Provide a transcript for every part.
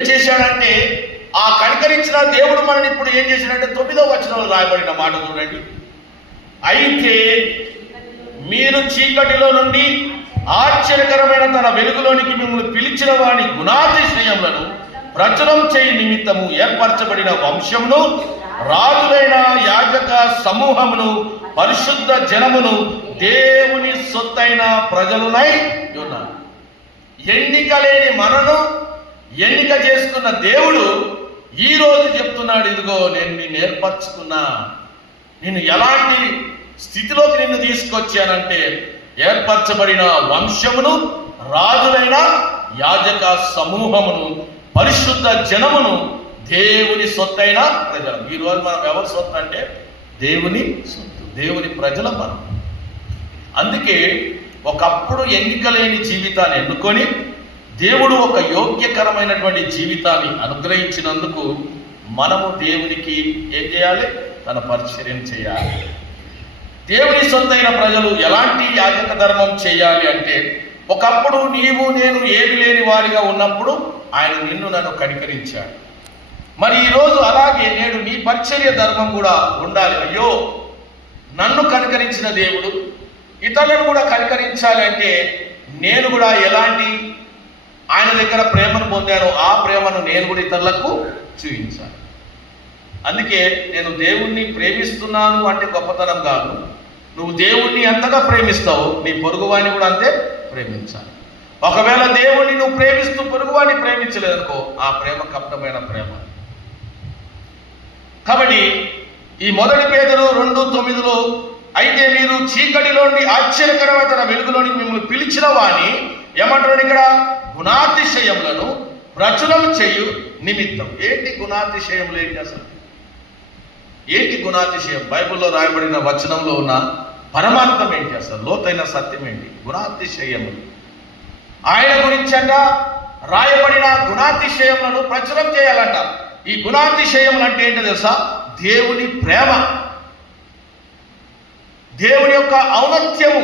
చేశాడంటే ఆ కనికరించిన దేవుడు మనని ఇప్పుడు ఏం చేశాడంటే 9వ వచనంలో రాయబడిన మాట చూడండి. అయితే మీరు చీకటిలో నుండి ఆశ్చర్యకరమైన తన వెలుగులోనికి మిమ్మల్ని పిలిచిన వాని గుణాతిశయములను ప్రచురం చేయి నిమిత్తము ఏర్పరచబడిన వంశమును, రాజులైన యాజక సమూహమును, పరిశుద్ధ జనమును, దేవుని సొత్తైన ప్రజలునై ఉన్నారు. ఎన్నిక లేని మనను ఎన్నిక చేసుకున్న దేవుడు ఈ రోజు చెప్తున్నాడు, ఇదిగో నేను నిన్ను ఏర్పరచుకున్నా, నేను ఎలాంటి స్థితిలోకి నిన్ను తీసుకొచ్చానంటే ఏర్పరచబడిన వంశమును, రాజులైన యాజక సమూహమును, పరిశుద్ధ జనమును, దేవుని సొత్తైన ప్రజలు. ఈరోజు మనం ఎవరి సొత్తు అంటే దేవుని సొత్తు, దేవుని ప్రజల మనం. అందుకే ఒకప్పుడు ఎన్నిక లేని జీవితాన్ని ఎన్నుకొని దేవుడు ఒక యోగ్యకరమైనటువంటి జీవితాన్ని అనుగ్రహించినందుకు మనము దేవునికి ఏం చేయాలి? తన పరిచర్యం చేయాలి. దేవుని సొంతైన ప్రజలు ఎలాంటి యాజక ధర్మం చేయాలి అంటే, ఒకప్పుడు నీవు నేను ఏమి లేని వారిగా ఉన్నప్పుడు ఆయన నిన్ను నన్ను కనికరించాడు. మరి ఈరోజు అలాగే నేడు నీ పరిచర్య ధర్మం కూడా ఉండాలి. అయ్యో, నన్ను కనికరించిన దేవుడు ఇతరులను కూడా కనికరించాలి అంటే నేను కూడా ఎలాంటి ఆయన దగ్గర ప్రేమను పొందాను, ఆ ప్రేమను నేను కూడా ఇతరులకు చూపించాలి. అందుకే నేను దేవుణ్ణి ప్రేమిస్తున్నాను అంటే గొప్పతనం కాదు. నువ్వు దేవుణ్ణి ఎంతగా ప్రేమిస్తావో నీ పొరుగువాడిని కూడా అంతే ప్రేమించాలి. ఒకవేళ దేవుణ్ణి నువ్వు ప్రేమిస్తూ పొరుగువాడిని ప్రేమించలేదనుకో, ఆ ప్రేమ కపటమైన ప్రేమ. కాబట్టి ఈ 1 పేతురు 2:9 అయితే మీరు చీకటిలోని ఆశ్చర్యకరమైన తన వెలుగులోని మిమ్మల్ని పిలిచిన వాని ఏమంటాడు ఇక్కడ? గుణాతిశయములను ప్రచురం చేయు నిమిత్తం. ఏంటి గుణాతిశయములు? ఏంటి అసలు? ఏంటి గుణాతిశయం? బైబిల్లో రాయబడిన వచనంలో ఉన్న పరమార్థం ఏంటి? అసలు లోతైన సత్యం ఏంటి? గుణాతిశయములు ఆయన గురించంగా రాయబడిన గుణాతిశయములను ప్రచురం చేయాలంట. ఈ గుణాతిశయములు అంటే ఏంటో తెలుసా? దేవుని ప్రేమ, దేవుని యొక్క ఔన్నత్యము,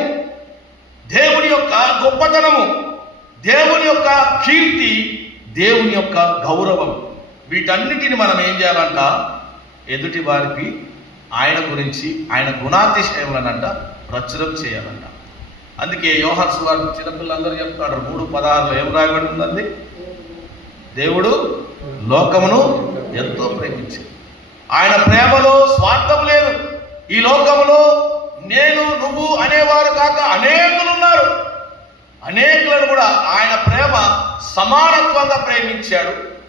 దేవుని యొక్క గొప్పతనము, దేవుని యొక్క కీర్తి, దేవుని యొక్క గౌరవం, వీటన్నిటిని మనం ఏం చేయాలంట? ఎదుటి వారికి ఆయన గురించి, ఆయన గుణాతిశయములనంట ప్రచురం చేయాలంట. అందుకే యోహాను సువార్త చిన్నపిల్లలందరూ చెప్తాడు 3:16 ఏం రాయబడి ఉందండి? దేవుడు లోకమును ఎంతో ప్రేమించి, ఆయన ప్రేమలో స్వార్థం లేదు. ఈ లోకములో నేను నువ్వు అనేవారు కాక అనేకులు ఉన్నారు. అనేకులను కూడా ఆయన ప్రేమ సమానత్వంగా ప్రేమించాడు.